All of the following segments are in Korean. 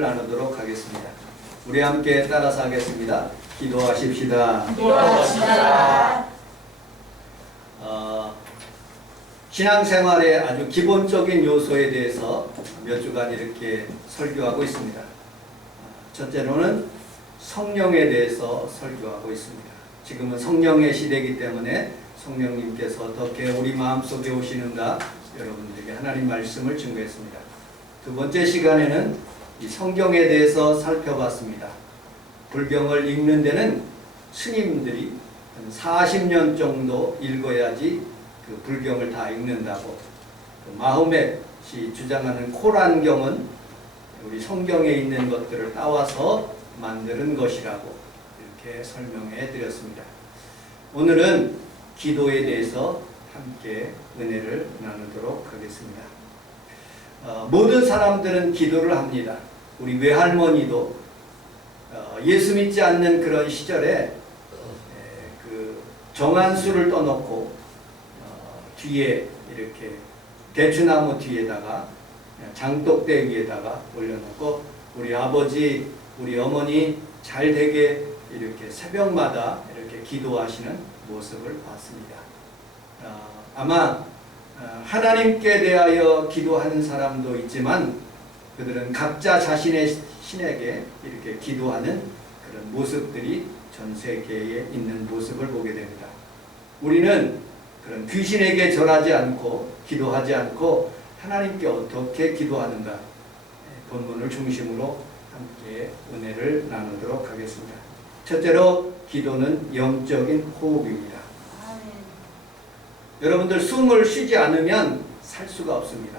나누도록 하겠습니다. 우리 함께 따라서 하겠습니다. 기도하십시다. 기도하십시다. 신앙생활의 아주 기본적인 요소에 대해서 몇 주간 이렇게 설교하고 있습니다. 첫째로는 성령에 대해서 설교하고 있습니다. 지금은 성령의 시대이기 때문에 성령님께서 어떻게 우리 마음속에 오시는가 여러분들에게 하나님 말씀을 증거했습니다. 두 번째 시간에는 이 성경에 대해서 살펴봤습니다. 불경을 읽는 데는 스님들이 한 40년 정도 읽어야지 그 불경을 다 읽는다고, 마호멧이 주장하는 코란경은 우리 성경에 있는 것들을 따와서 만드는 것이라고 이렇게 설명해 드렸습니다. 오늘은 기도에 대해서 함께 은혜를 나누도록 하겠습니다. 모든 사람들은 기도를 합니다. 우리 외할머니도 예수 믿지 않는 그런 시절에 그 정한수를 떠놓고 뒤에 이렇게 대추나무 뒤에다가 장독대 위에다가 올려놓고 우리 아버지, 우리 어머니 잘 되게 이렇게 새벽마다 이렇게 기도하시는 모습을 봤습니다. 아마 하나님께 대하여 기도하는 사람도 있지만 그들은 각자 자신의 신에게 이렇게 기도하는 그런 모습들이 전 세계에 있는 모습을 보게 됩니다. 우리는 그런 귀신에게 절하지 않고 기도하지 않고 하나님께 어떻게 기도하는가, 본문을 중심으로 함께 은혜를 나누도록 하겠습니다. 첫째로 기도는 영적인 호흡입니다. 여러분들 숨을 쉬지 않으면 살 수가 없습니다.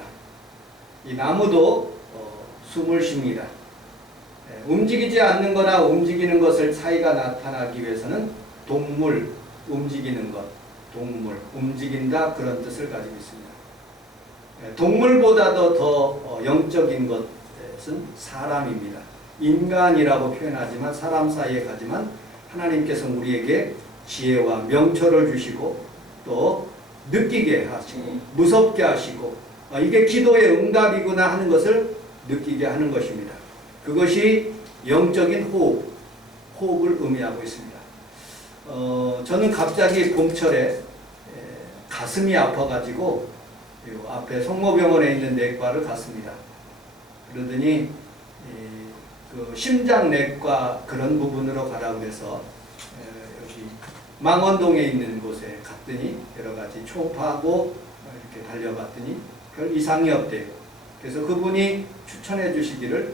이 나무도 숨을 쉽니다. 움직이지 않는 거나 움직이는 것을 차이가 나타나기 위해서는 동물, 움직이는 것, 동물, 움직인다 그런 뜻을 가지고 있습니다. 동물보다도 더 영적인 것은 사람입니다. 인간이라고 표현하지만 사람 사이에 가지만 하나님께서 우리에게 지혜와 명철을 주시고 또 느끼게 하시고 무섭게 하시고 이게 기도의 응답이구나 하는 것을 느끼게 하는 것입니다. 그것이 영적인 호흡을 의미하고 있습니다. 저는 갑자기 봄철에 가슴이 아파가지고 앞에 성모병원에 있는 내과를 갔습니다. 그러더니 그 심장내과 그런 부분으로 가라고 해서 여기 망원동에 있는 곳에 갔더니 여러 가지 초음파하고 이렇게 달려봤더니 별 이상이 없대요. 그래서 그분이 추천해 주시기를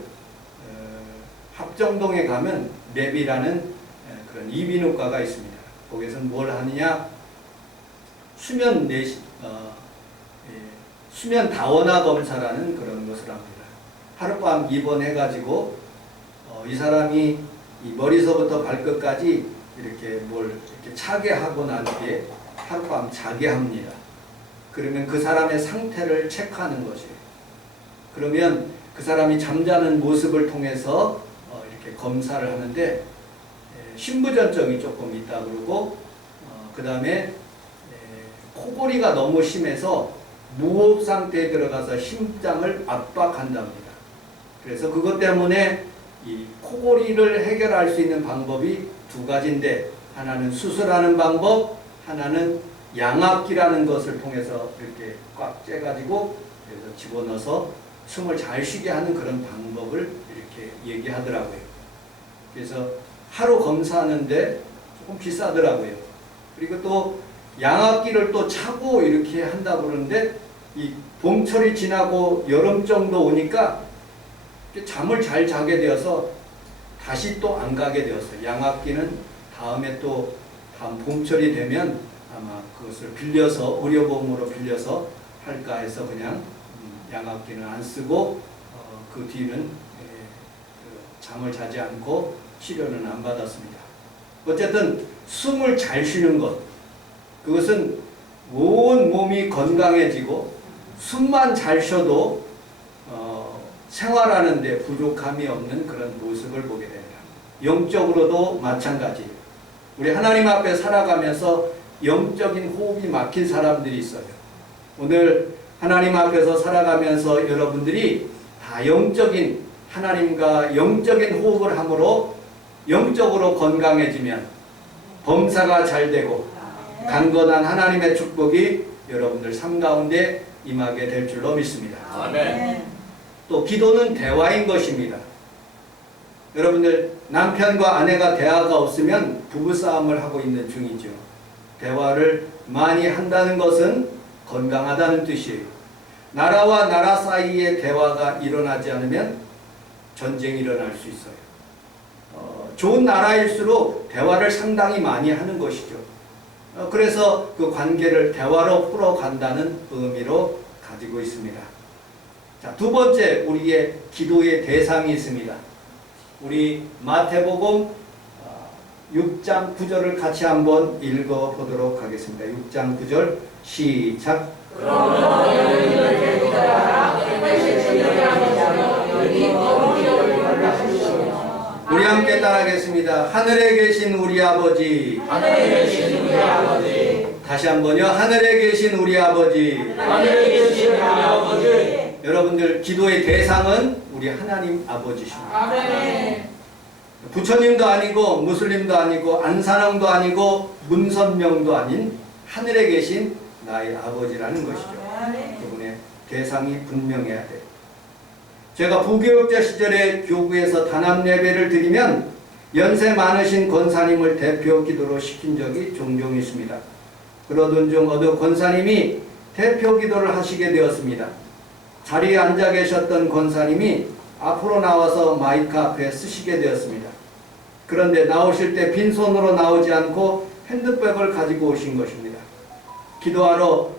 합정동에 가면 랩이라는 그런 이비인후과가 있습니다. 거기서는 뭘 하느냐, 수면 다원화 검사라는 그런 것을 합니다. 하룻밤 입원해가지고 이 사람이 이 머리서부터 발끝까지 이렇게 뭘 이렇게 차게 하고 난 뒤에 하룻밤 자게 합니다. 그러면 그 사람의 상태를 체크하는 것이에요. 그러면 그 사람이 잠자는 모습을 통해서 이렇게 검사를 하는데 신부전증이 조금 있다 그러고 그 다음에 코골이가 너무 심해서 무호흡 상태에 들어가서 심장을 압박한답니다. 그래서 그것 때문에 이 코골이를 해결할 수 있는 방법이 두 가지인데, 하나는 수술하는 방법, 하나는 양압기라는 것을 통해서 이렇게 꽉 쬐가지고 그래서 집어넣어서 숨을 잘 쉬게 하는 그런 방법을 이렇게 얘기하더라고요. 그래서 하루 검사하는데 조금 비싸더라고요. 그리고 또 양압기를 또 차고 이렇게 한다고 그러는데 이 봄철이 지나고 여름 정도 오니까 잠을 잘 자게 되어서 다시 또 안 가게 되었어요. 양압기는 다음에 또 다음 봄철이 되면 아마 그것을 빌려서 의료보험으로 빌려서 할까 해서 그냥 양압기는 안 쓰고 그 뒤는 잠을 자지 않고 치료는 안 받았습니다. 어쨌든 숨을 잘 쉬는 것, 그것은 온 몸이 건강해지고 숨만 잘 쉬어도 생활하는 데 부족함이 없는 그런 모습을 보게 됩니다. 영적으로도 마찬가지예요. 우리 하나님 앞에 살아가면서 영적인 호흡이 막힌 사람들이 있어요. 오늘 하나님 앞에서 살아가면서 여러분들이 다 영적인 하나님과 영적인 호흡을 함으로 영적으로 건강해지면 범사가 잘 되고 강건한 하나님의 축복이 여러분들 삶 가운데 임하게 될 줄로 믿습니다. 아멘. 또 기도는 대화인 것입니다. 여러분들 남편과 아내가 대화가 없으면 부부싸움을 하고 있는 중이죠. 대화를 많이 한다는 것은 건강하다는 뜻이에요. 나라와 나라 사이에 대화가 일어나지 않으면 전쟁이 일어날 수 있어요. 좋은 나라일수록 대화를 상당히 많이 하는 것이죠. 그래서 그 관계를 대화로 풀어간다는 의미로 가지고 있습니다. 자, 두 번째, 우리의 기도의 대상이 있습니다. 우리 마태복음 6장 9절을 같이 한번 읽어보도록 하겠습니다. 6장 9절 시작. 우리 함께 따라하겠습니다. 하늘에 계신 우리 아버지. 하늘에 계신 우리 아버지. 다시 한번요. 하늘에 계신 우리 아버지. 하늘에 계신 우리 아버지. 여러분들 기도의 대상은 우리 하나님 아버지십니다. 아멘. 부처님도 아니고 무슬림도 아니고 안산왕도 아니고 문선명도 아닌 하늘에 계신 나의 아버지라는 것이죠. 그분의 대상이 분명해야 돼요. 제가 부교육자 시절에 교구에서 단합 예배를 드리면 연세 많으신 권사님을 대표 기도로 시킨 적이 종종 있습니다. 그러던 중 어느 권사님이 대표 기도를 하시게 되었습니다. 자리에 앉아 계셨던 권사님이 앞으로 나와서 마이크 앞에 쓰시게 되었습니다. 그런데 나오실 때 빈손으로 나오지 않고 핸드백을 가지고 오신 것입니다. 기도하러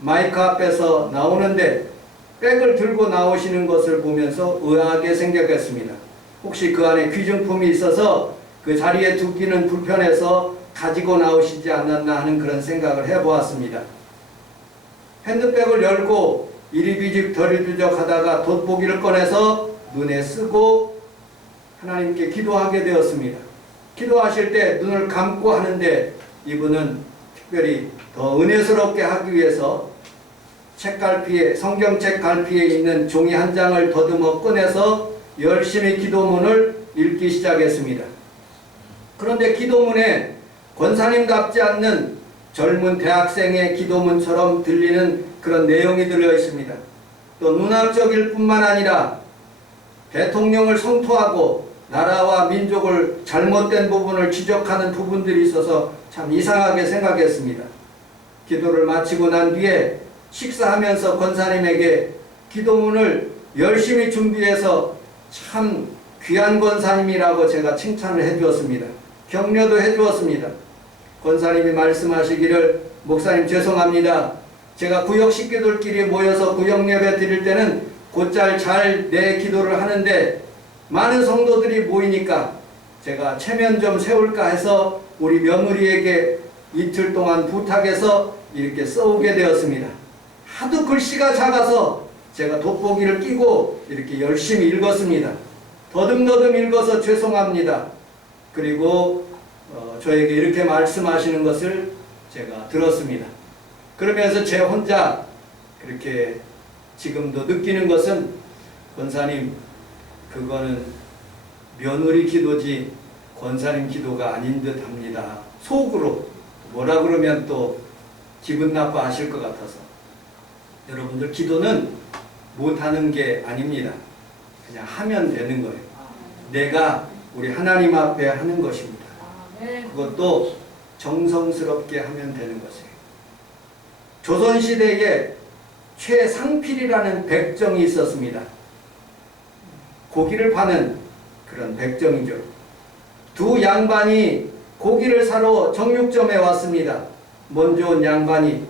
마이크 앞에서 나오는데 백을 들고 나오시는 것을 보면서 의아하게 생각했습니다. 혹시 그 안에 귀중품이 있어서 그 자리에 두기는 불편해서 가지고 나오시지 않았나 하는 그런 생각을 해보았습니다. 핸드백을 열고 이리비직 저리비적 하다가 돋보기를 꺼내서 눈에 쓰고 하나님께 기도하게 되었습니다. 기도하실 때 눈을 감고 하는데 이분은 특별히 더 은혜스럽게 하기 위해서 책갈피에, 성경책 갈피에 있는 종이 한 장을 더듬어 꺼내서 열심히 기도문을 읽기 시작했습니다. 그런데 기도문에 권사님답지 않는 젊은 대학생의 기도문처럼 들리는 그런 내용이 들어 있습니다. 또 문학적일 뿐만 아니라 대통령을 성토하고 나라와 민족을 잘못된 부분을 지적하는 부분들이 있어서 참 이상하게 생각했습니다. 기도를 마치고 난 뒤에 식사하면서 권사님에게 기도문을 열심히 준비해서 참 귀한 권사님이라고 제가 칭찬을 해주었습니다. 격려도 해주었습니다. 권사님이 말씀하시기를 목사님 죄송합니다. 제가 구역 식구들끼리 모여서 구역 예배 드릴 때는 곧잘 잘 내 기도를 하는데 많은 성도들이 모이니까 제가 체면 좀 세울까 해서 우리 며느리에게 이틀 동안 부탁해서 이렇게 써오게 되었습니다. 하도 글씨가 작아서 제가 돋보기를 끼고 이렇게 열심히 읽었습니다. 더듬더듬 읽어서 죄송합니다. 그리고 저에게 이렇게 말씀하시는 것을 제가 들었습니다. 그러면서 제 혼자 그렇게 지금도 느끼는 것은 권사님 그거는 며느리 기도지 권사님 기도가 아닌 듯 합니다. 속으로 뭐라 그러면 또 기분 나빠하실 것 같아서. 여러분들 기도는 못하는 게 아닙니다. 그냥 하면 되는 거예요. 내가 우리 하나님 앞에 하는 것입니다. 그것도 정성스럽게 하면 되는 것이에요. 조선시대에 최상필이라는 백정이 있었습니다. 고기를 파는 그런 백정이죠. 두 양반이 고기를 사러 정육점에 왔습니다. 먼저 온 양반이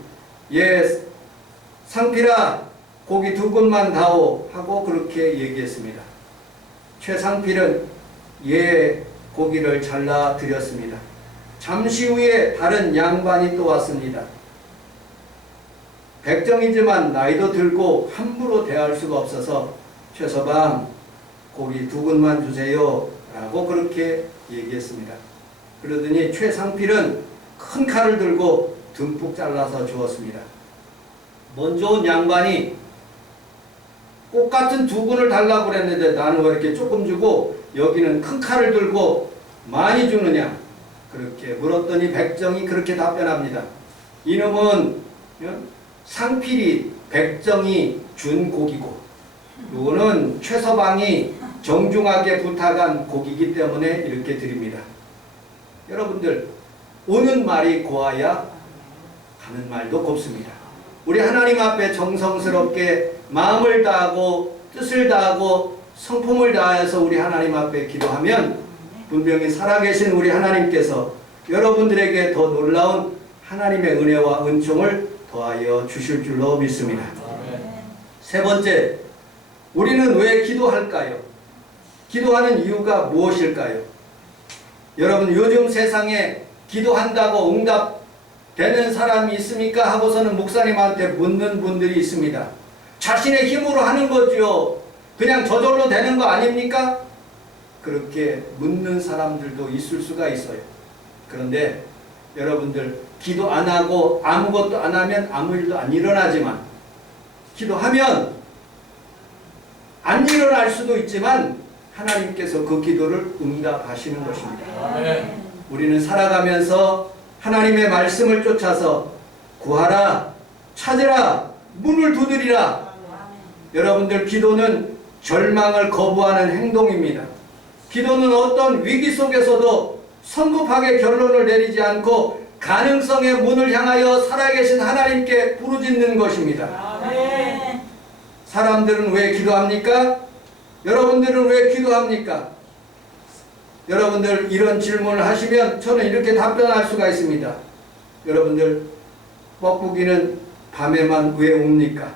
상필아 고기 2근만 다오 하고 그렇게 얘기했습니다. 최상필은 고기를 잘라 드렸습니다. 잠시 후에 다른 양반이 또 왔습니다. 백정이지만 나이도 들고 함부로 대할 수가 없어서 최서방 고기 2근만 주세요 라고 그렇게 얘기했습니다. 그러더니 최상필은 큰 칼을 들고 듬뿍 잘라서 주었습니다. 먼저 온 양반이 꽃 같은 두 근을 달라고 그랬는데 나는 왜 이렇게 조금 주고 여기는 큰 칼을 들고 많이 주느냐? 그렇게 물었더니 백정이 그렇게 답변합니다. 이놈은 상필이 백정이 준 고기고 이거는 최서방이 정중하게 부탁한 고기이기 때문에 이렇게 드립니다. 여러분들, 오는 말이 고와야 가는 말도 곱습니다. 우리 하나님 앞에 정성스럽게 마음을 다하고 뜻을 다하고 성품을 다해서 우리 하나님 앞에 기도하면 분명히 살아계신 우리 하나님께서 여러분들에게 더 놀라운 하나님의 은혜와 은총을 더하여 주실 줄로 믿습니다. 세 번째, 우리는 왜 기도할까요? 기도하는 이유가 무엇일까요? 여러분, 요즘 세상에 기도한다고 응답되는 사람이 있습니까? 하고서는 목사님한테 묻는 분들이 있습니다. 자신의 힘으로 하는 거죠. 그냥 저절로 되는 거 아닙니까? 그렇게 묻는 사람들도 있을 수가 있어요. 그런데 여러분들, 기도 안 하고 아무것도 안 하면 아무 일도 안 일어나지만 기도하면 안 일어날 수도 있지만 하나님께서 그 기도를 응답하시는 것입니다. 우리는 살아가면서 하나님의 말씀을 쫓아서 구하라, 찾으라, 문을 두드리라. 여러분들, 기도는 절망을 거부하는 행동입니다. 기도는 어떤 위기 속에서도 성급하게 결론을 내리지 않고 가능성의 문을 향하여 살아계신 하나님께 부르짖는 것입니다. 사람들은 왜 기도합니까? 여러분들은 왜 기도합니까? 여러분들 이런 질문을 하시면 저는 이렇게 답변할 수가 있습니다. 여러분들, 뻐꾸기는 밤에만 왜 옵니까?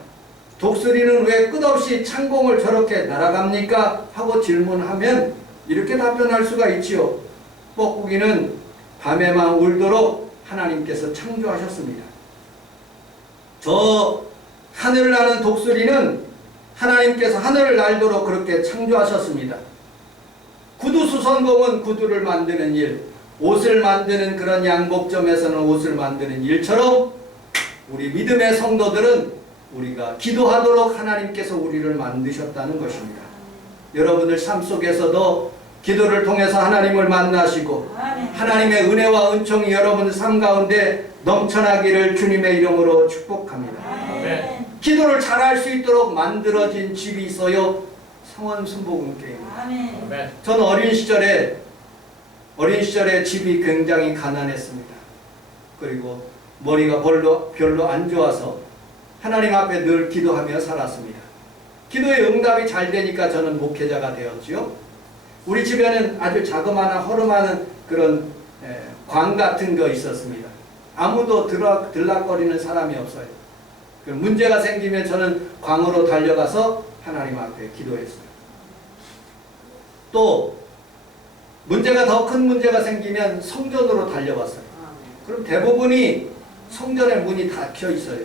독수리는 왜 끝없이 창공을 저렇게 날아갑니까? 하고 질문하면 이렇게 답변할 수가 있지요. 뻐꾸기는 밤에만 울도록 하나님께서 창조하셨습니다. 저 하늘을 나는 독수리는 하나님께서 하늘을 날도록 그렇게 창조하셨습니다. 구두수선공은 구두를 만드는 일, 옷을 만드는 그런 양복점에서는 옷을 만드는 일처럼 우리 믿음의 성도들은 우리가 기도하도록 하나님께서 우리를 만드셨다는 것입니다. 여러분들 삶 속에서도 기도를 통해서 하나님을 만나시고 하나님의 은혜와 은총이 여러분들 삶 가운데 넘쳐나기를 주님의 이름으로 축복합니다. 기도를 잘할 수 있도록 만들어진 집이 있어요. 성원순복음교회입니다. 저는 어린 시절에 집이 굉장히 가난했습니다. 그리고 머리가 별로 안 좋아서 하나님 앞에 늘 기도하며 살았습니다. 기도의 응답이 잘 되니까 저는 목회자가 되었지요. 우리 집에는 아주 자그마한 허름한 그런 광 같은 거 있었습니다. 아무도 들락거리는 사람이 없어요. 문제가 생기면 저는 광으로 달려가서 하나님 앞에 기도했어요. 또 문제가 더 큰 문제가 생기면 성전으로 달려갔어요. 그럼 대부분이 성전의 문이 닫혀 있어요.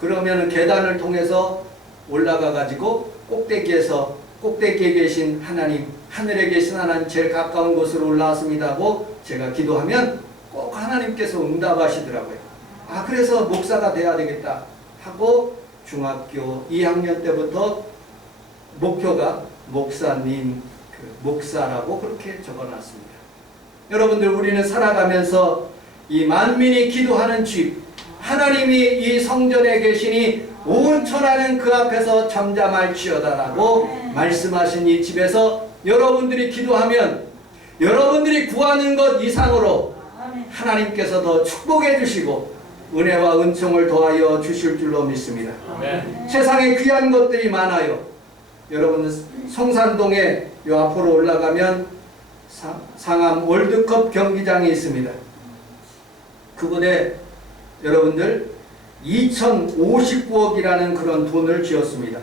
그러면 계단을 통해서 올라가 가지고 꼭대기에 계신 하나님, 하늘에 계신 하나님, 제일 가까운 곳으로 올라왔습니다 하고 제가 기도하면 꼭 하나님께서 응답하시더라고요. 그래서 목사가 돼야 되겠다 하고 중학교 2학년 때부터 목표가 목사라고 그렇게 적어놨습니다. 여러분들, 우리는 살아가면서 이 만민이 기도하는 집, 하나님이 이 성전에 계시니 온 천하는 그 앞에서 잠잠할지어다라고 말씀하신 이 집에서 여러분들이 기도하면 여러분들이 구하는 것 이상으로 하나님께서 더 축복해 주시고 은혜와 은총을 더하여 주실 줄로 믿습니다. 세상에 귀한 것들이 많아요. 여러분, 성산동에 요 앞으로 올라가면 상암 월드컵 경기장이 있습니다. 그곳에 여러분들 2059억이라는 그런 돈을 지었습니다.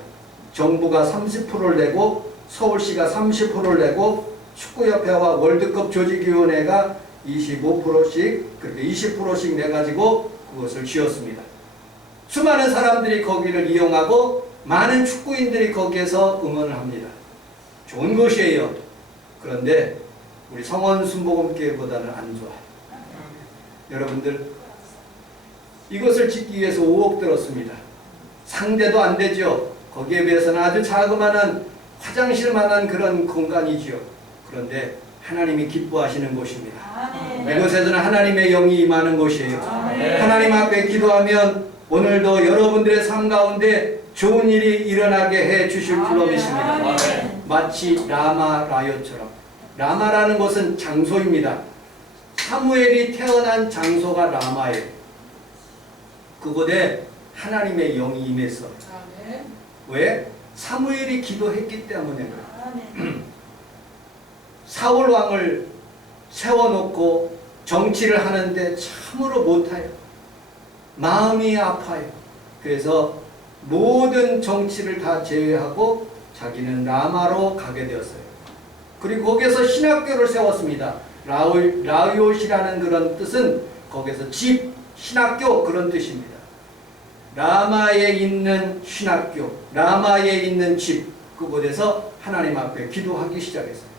정부가 30%를 내고 서울시가 30%를 내고 축구협회와 월드컵 조직위원회가 25%씩 그렇게 20%씩 내가지고 그것을 지었습니다. 수많은 사람들이 거기를 이용하고 많은 축구인들이 거기에서 응원을 합니다. 좋은 곳이에요. 그런데 우리 성원순복음교회보다는 안 좋아요. 여러분들, 이것을 짓기 위해서 5억 들었습니다. 상대도 안 되죠. 거기에 비해서는 아주 자그마한 화장실만한 그런 공간이지요. 그런데 하나님이 기뻐하시는 곳입니다. 이곳에서는 하나님의 영이 임하는 곳이에요. 하나님 앞에 기도하면 오늘도 여러분들의 삶 가운데 좋은 일이 일어나게 해 주실 줄로 믿습니다. 마치 라마라요처럼. 라마라는 것은 장소입니다. 사무엘이 태어난 장소가 라마예요. 그곳에 하나님의 영이 임했어. 왜? 사무엘이 기도했기 때문에 그래요. 사울 왕을 세워놓고 정치를 하는데 참으로 못해요. 마음이 아파요. 그래서 모든 정치를 다 제외하고 자기는 라마로 가게 되었어요. 그리고 거기에서 신학교를 세웠습니다. 라요시라는 그런 뜻은 거기서 집, 신학교 그런 뜻입니다. 라마에 있는 신학교, 라마에 있는 집, 그곳에서 하나님 앞에 기도하기 시작했어요.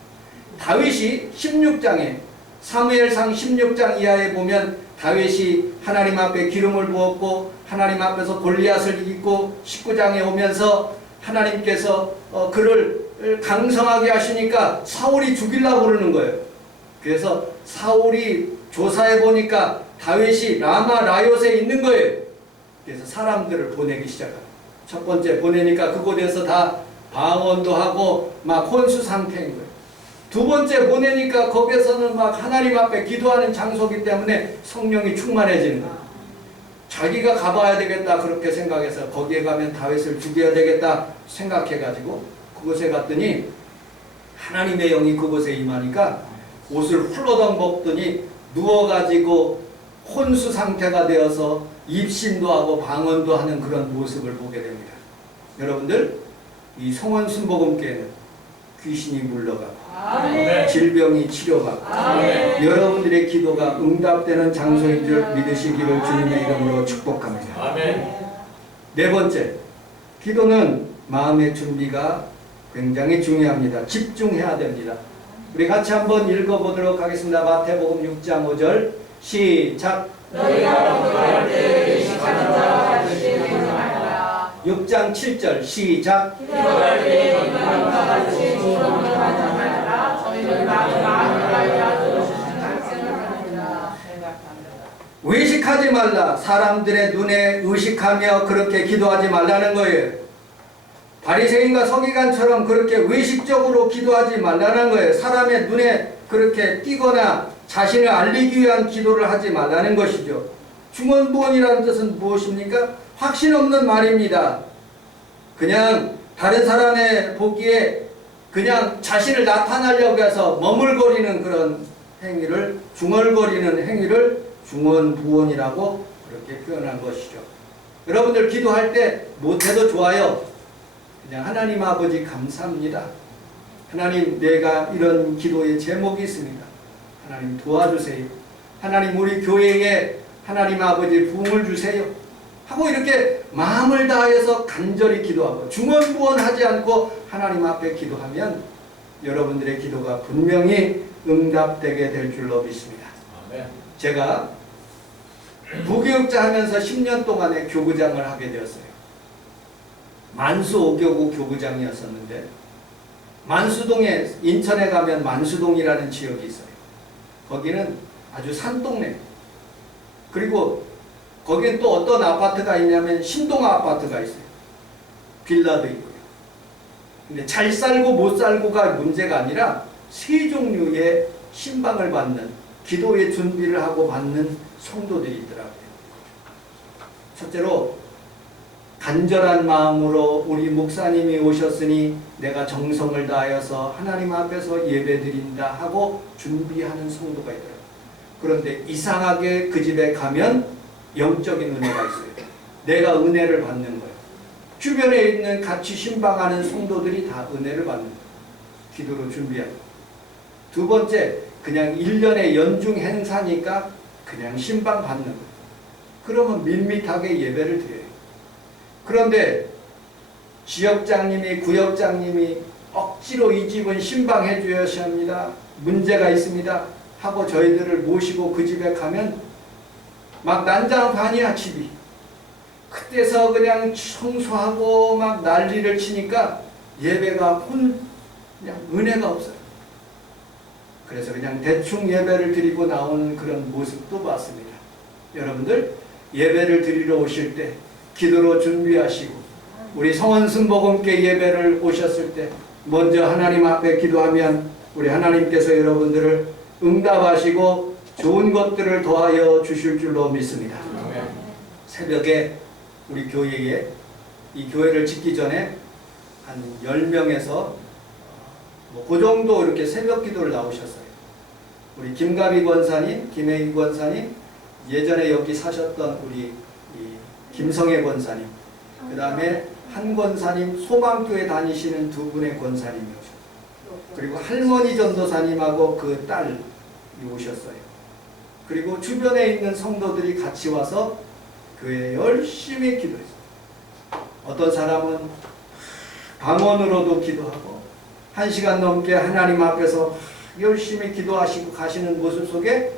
다윗이 16장에 사무엘상 16장 이하에 보면 다윗이 하나님 앞에 기름을 부었고 하나님 앞에서 골리앗을 이기고 19장에 오면서 하나님께서 그를 강성하게 하시니까 사울이 죽이려고 그러는 거예요. 그래서 사울이 조사해 보니까 다윗이 라마 라요스에 있는 거예요. 그래서 사람들을 보내기 시작합니다. 첫 번째 보내니까 그곳에서 다 방언도 하고 막 혼수 상태인 거예요. 두 번째 보내니까 거기에서는 막 하나님 앞에 기도하는 장소이기 때문에 성령이 충만해지는 거예요. 자기가 가봐야 되겠다 그렇게 생각해서 거기에 가면 다윗을 죽여야 되겠다 생각해가지고 그곳에 갔더니 하나님의 영이 그곳에 임하니까 옷을 훌러덩 벗더니 누워가지고 혼수 상태가 되어서 입신도 하고 방언도 하는 그런 모습을 보게 됩니다. 여러분들, 이 성원순복음교회는 귀신이 물러가고 질병이 치료받고 여러분들의 기도가 응답되는 장소인 줄 믿으시기를 주님의 이름으로 축복합니다. 네 번째, 기도는 마음의 준비가 굉장히 중요합니다. 집중해야 됩니다. 우리 같이 한번 읽어보도록 하겠습니다. 마태복음 6장 5절 시작. 너희가 기도할 때 의식하는 자와 같이 행동하라. 6장 7절 시작. 기도할 때 너희가 같이 주님을 찬양하라. 저희를 마음으로 들어주시는 말씀을 하느니라. 의식하지 말라. 사람들의 눈에 의식하며 그렇게 기도하지 말라는 거예요. 바리새인과 서기관처럼 그렇게 의식적으로 기도하지 말라는 거예요. 사람의 눈에 그렇게 띄거나 자신을 알리기 위한 기도를 하지 말라는 것이죠. 중언부언이라는 뜻은 무엇입니까? 확신 없는 말입니다. 그냥 다른 사람의 보기에 그냥 자신을 나타내려고 해서 머물거리는 그런 행위를, 중얼거리는 행위를 중언부언이라고 그렇게 표현한 것이죠. 여러분들 기도할 때 못해도 좋아요. 그냥 하나님 아버지 감사합니다. 하나님, 내가 이런 기도의 제목이 있습니다. 하나님 도와주세요. 하나님 우리 교회에 하나님 아버지 부흥을 주세요. 하고 이렇게 마음을 다해서 간절히 기도하고 중언부언하지 않고 하나님 앞에 기도하면 여러분들의 기도가 분명히 응답되게 될 줄로 믿습니다. 제가 부교육자 하면서 10년 동안의 교구장을 하게 되었어요. 만수 5교구 교구장이었었는데 만수동에, 인천에 가면 만수동이라는 지역이 있어요. 거기는 아주 산동네. 그리고 거기엔 또 어떤 아파트가 있냐면 신동아 아파트가 있어요. 빌라도 있고요. 근데 잘 살고 못 살고가 문제가 아니라 세 종류의 신방을 받는, 기도의 준비를 하고 받는 성도들이 있더라고요. 첫째로 간절한 마음으로 우리 목사님이 오셨으니 내가 정성을 다하여서 하나님 앞에서 예배드린다 하고 준비하는 성도가 있더라고요. 그런데 이상하게 그 집에 가면 영적인 은혜가 있어요. 내가 은혜를 받는 거예요. 주변에 있는 같이 신방하는 성도들이 다 은혜를 받는 거예요. 기도로 준비하고. 두 번째, 그냥 1년의 연중 행사니까 그냥 신방 받는 거예요. 그러면 밋밋하게 예배를 드려요. 그런데 지역장님이, 구역장님이 억지로 이 집은 신방해 주셔야 합니다. 문제가 있습니다. 하고 저희들을 모시고 그 집에 가면 막 난장판이야 집이. 그때서 그냥 청소하고 막 난리를 치니까 예배가 그냥 은혜가 없어요. 그래서 그냥 대충 예배를 드리고 나오는 그런 모습도 봤습니다. 여러분들 예배를 드리러 오실 때 기도로 준비하시고 우리 성원순복음께 예배를 오셨을 때 먼저 하나님 앞에 기도하면 우리 하나님께서 여러분들을 응답하시고 좋은 것들을 더하여 주실 줄로 믿습니다. 새벽에 우리 교회에 이 교회를 짓기 전에 한 10명에서 그 정도 이렇게 새벽 기도를 나오셨어요. 우리 김가비 권사님, 김혜희 권사님, 예전에 여기 사셨던 우리 김성애 권사님, 그 다음에 한 권사님, 소망교회 다니시는 두 분의 권사님이었어요. 그리고 할머니 전도사님하고 그 딸이 오셨어요. 그리고 주변에 있는 성도들이 같이 와서 교회에 열심히 기도했어요. 어떤 사람은 방언으로도 기도하고 1시간 넘게 하나님 앞에서 열심히 기도하시고 가시는 모습 속에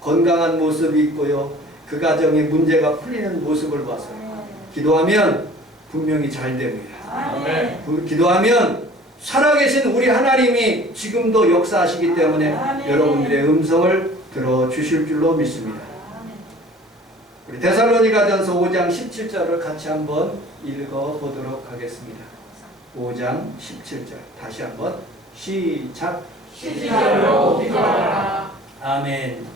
건강한 모습이 있고요. 그 가정에 문제가 풀리는 모습을 봤어요. 기도하면 분명히 잘 됩니다. 기도하면 살아계신 우리 하나님이 지금도 역사하시기 때문에 여러분들의 음성을 들어주실 줄로 믿습니다. 우리 데살로니가전서 5장 17절을 같이 한번 읽어보도록 하겠습니다. 5장 17절 다시 한번 시작. 시절로 기도하라. 아멘.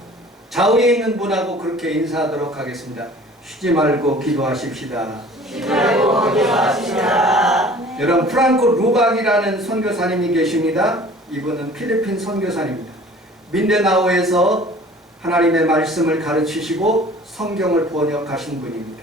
좌우에 있는 분하고 그렇게 인사하도록 하겠습니다. 쉬지 말고 기도하십시다. 쉬지 말고 기도하십시다. 여러분 프랑코 루박이라는 선교사님이 계십니다. 이분은 필리핀 선교사님입니다. 민데나오에서 하나님의 말씀을 가르치시고 성경을 번역하신 분입니다.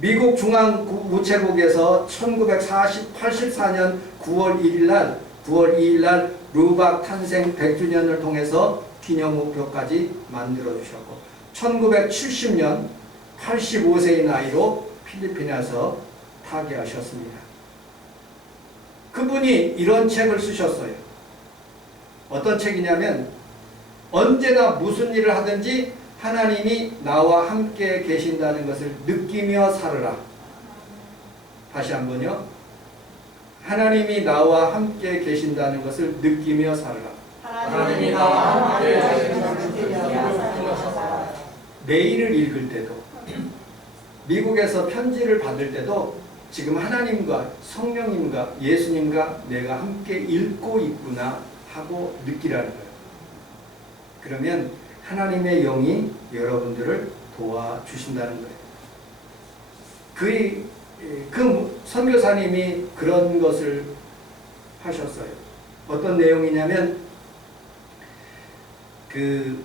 미국 중앙우체국에서 1984년 9월 2일 날 루박 탄생 100주년을 통해서 기념우표까지 만들어 주셨고 1970년 85세의 나이로 필리핀에서 타계하셨습니다. 그분이 이런 책을 쓰셨어요. 어떤 책이냐면 언제나 무슨 일을 하든지 하나님이 나와 함께 계신다는 것을 느끼며 살으라. 다시 한번요. 하나님이 나와 함께 계신다는 것을 느끼며 살으라. 하나님이 나와 함께 계신다는 메일을 읽을 때도 미국에서 편지를 받을 때도 지금 하나님과 성령님과 예수님과 내가 함께 읽고 있구나 하고 느끼라는 거예요. 그러면 하나님의 영이 여러분들을 도와주신다는 거예요. 그 선교사님이 그런 것을 하셨어요. 어떤 내용이냐면 그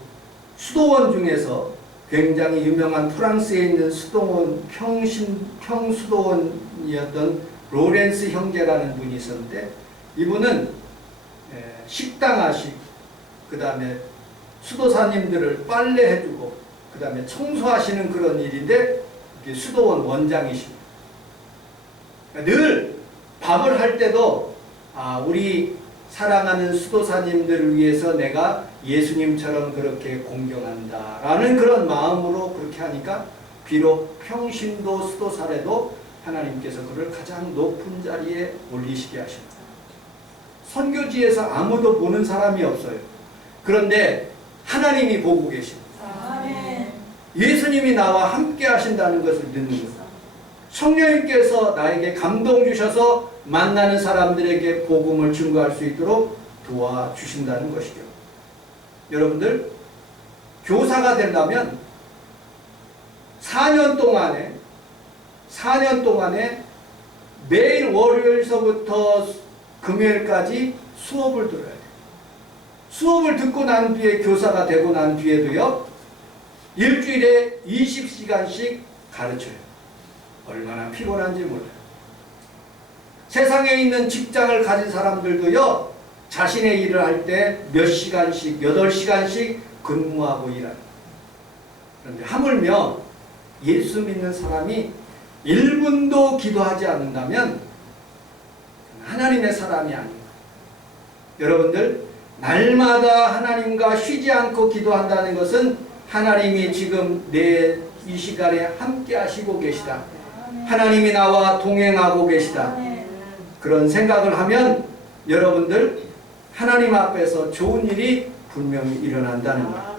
수도원 중에서 굉장히 유명한 프랑스에 있는 수도원 평수도원이었던 로렌스 형제라는 분이 있었는데 이분은 식당하식 그 다음에 수도사님들을 빨래해주고 그 다음에 청소하시는 그런 일인데 수도원 원장이십니다. 늘 밥을 할 때도 우리 사랑하는 수도사님들을 위해서 내가 예수님처럼 그렇게 공경한다 라는 그런 마음으로 그렇게 하니까 비록 평신도 수도사래도 하나님께서 그를 가장 높은 자리에 올리시게 하십니다. 선교지에서 아무도 보는 사람이 없어요. 그런데 하나님이 보고 계십니다. 예수님이 나와 함께 하신다는 것을 듣는 거예요. 성령님께서 나에게 감동 주셔서 만나는 사람들에게 복음을 증거할 수 있도록 도와주신다는 것이죠. 여러분들 교사가 되려면 4년 동안에 매일 월요일서부터 금요일까지 수업을 들어야 돼요. 수업을 듣고 난 뒤에 교사가 되고 난 뒤에도요. 일주일에 20시간씩 가르쳐요. 얼마나 피곤한지 몰라요. 세상에 있는 직장을 가진 사람들도요. 자신의 일을 할 때 몇 시간씩 8시간씩 근무하고 일하는. 그런데 하물며 예수 믿는 사람이 1분도 기도하지 않는다면 하나님의 사람이 아닙니다. 여러분들 날마다 하나님과 쉬지 않고 기도한다는 것은 하나님이 지금 내 이 시간에 함께 하시고 계시다. 하나님이 나와 동행하고 계시다. 그런 생각을 하면 여러분들 하나님 앞에서 좋은 일이 분명히 일어난다는 거예요.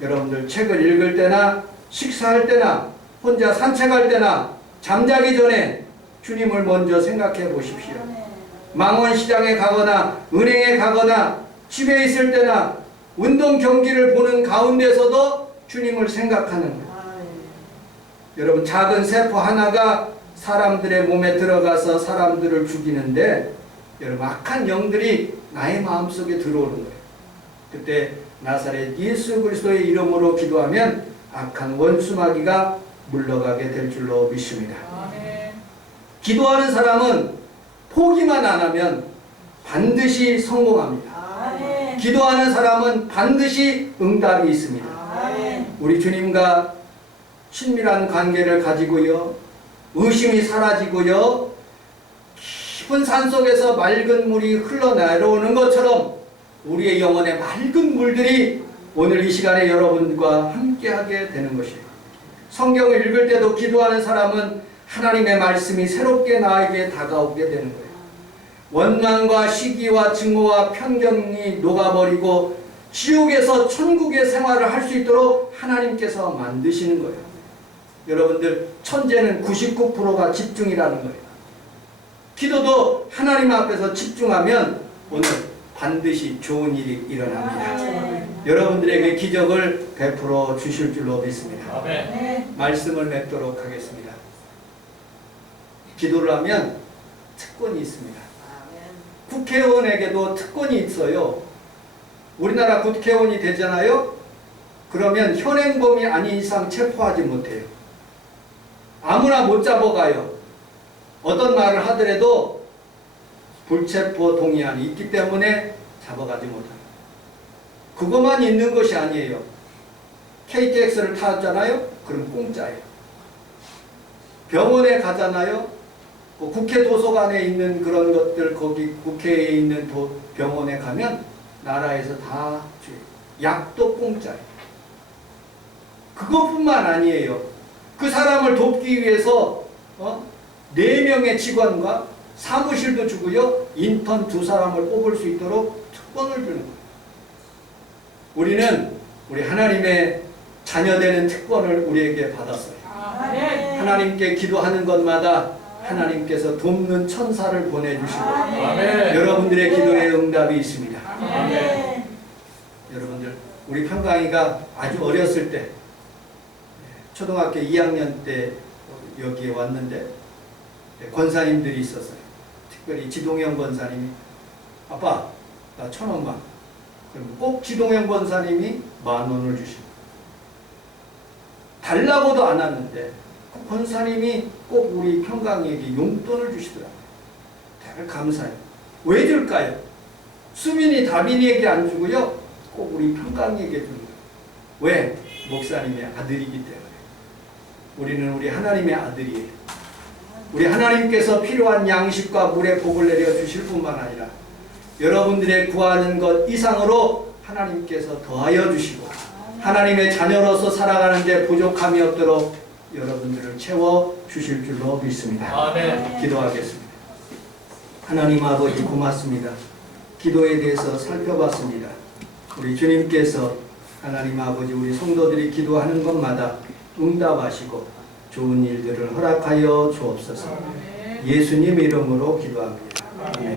여러분들 책을 읽을 때나 식사할 때나 혼자 산책할 때나 잠자기 전에 주님을 먼저 생각해 보십시오. 망원시장에 가거나 은행에 가거나 집에 있을 때나 운동 경기를 보는 가운데서도 주님을 생각하는 거예요. 여러분, 작은 세포 하나가 사람들의 몸에 들어가서 사람들을 죽이는데 여러분, 악한 영들이 나의 마음속에 들어오는 거예요. 그때 나사렛 예수 그리스도의 이름으로 기도하면 악한 원수마귀가 물러가게 될 줄로 믿습니다. 기도하는 사람은 포기만 안 하면 반드시 성공합니다. 기도하는 사람은 반드시 응답이 있습니다. 우리 주님과 친밀한 관계를 가지고요, 의심이 사라지고요, 깊은 산속에서 맑은 물이 흘러내려오는 것처럼 우리의 영혼의 맑은 물들이 오늘 이 시간에 여러분과 함께하게 되는 것이에요. 성경을 읽을 때도 기도하는 사람은 하나님의 말씀이 새롭게 나에게 다가오게 되는 거예요. 원망과 시기와 증오와 편견이 녹아버리고 지옥에서 천국의 생활을 할 수 있도록 하나님께서 만드시는 거예요. 여러분들, 천재는 99%가 집중이라는 거예요. 기도도 하나님 앞에서 집중하면 오늘 반드시 좋은 일이 일어납니다. 여러분들에게 기적을 베풀어 주실 줄로 믿습니다. 말씀을 맺도록 하겠습니다. 기도를 하면 특권이 있습니다. 국회의원에게도 특권이 있어요. 우리나라 국회의원이 되잖아요. 그러면 현행범이 아닌 이상 체포하지 못해요. 아무나 못 잡아가요. 어떤 말을 하더라도 불체포 동의안이 있기 때문에 잡아가지 못합니다. 그것만 있는 것이 아니에요. KTX를 탔잖아요. 그럼 공짜예요. 병원에 가잖아요. 국회 도서관에 있는 그런 것들, 거기 국회에 있는 병원에 가면 나라에서 다 줘요. 약도 공짜예요. 그것뿐만 아니에요. 그 사람을 돕기 위해서 4명의 직원과 사무실도 주고요, 인턴 2사람을 뽑을 수 있도록 특권을 주는 거예요. 우리는 우리 하나님의 자녀되는 특권을 우리에게 받았어요. 하나님께 기도하는 것마다 하나님께서 돕는 천사를 보내주시고 여러분들의 기도에 응답이 있습니다. 여러분들, 우리 평강이가 아주 어렸을 때 초등학교 2학년 때 여기에 왔는데 권사님들이 있었어요. 특별히 지동영 권사님이 아빠 나 1,000원만, 그럼 꼭 지동영 권사님이 10,000원을 주시고, 달라고도 안 왔는데 권사님이 꼭 우리 평강이에게 용돈을 주시더라고요. 되게 감사해요. 왜 줄까요? 수민이 다빈이에게 안 주고요, 꼭 우리 평강이에게 주는 거예요. 왜? 목사님의 아들이기 때문에. 우리는 우리 하나님의 아들이에요. 우리 하나님께서 필요한 양식과 물의 복을 내려 주실 뿐만 아니라 여러분들의 구하는 것 이상으로 하나님께서 더하여 주시고 하나님의 자녀로서 살아가는 데 부족함이 없도록 여러분들을 채워 주실 줄로 믿습니다. 아멘. 기도하겠습니다. 하나님 아버지, 고맙습니다. 기도에 대해서 살펴봤습니다. 우리 주님께서 하나님 아버지, 우리 성도들이 기도하는 것마다 응답하시고 좋은 일들을 허락하여 주옵소서. 예수님 이름으로 기도합니다. 아멘.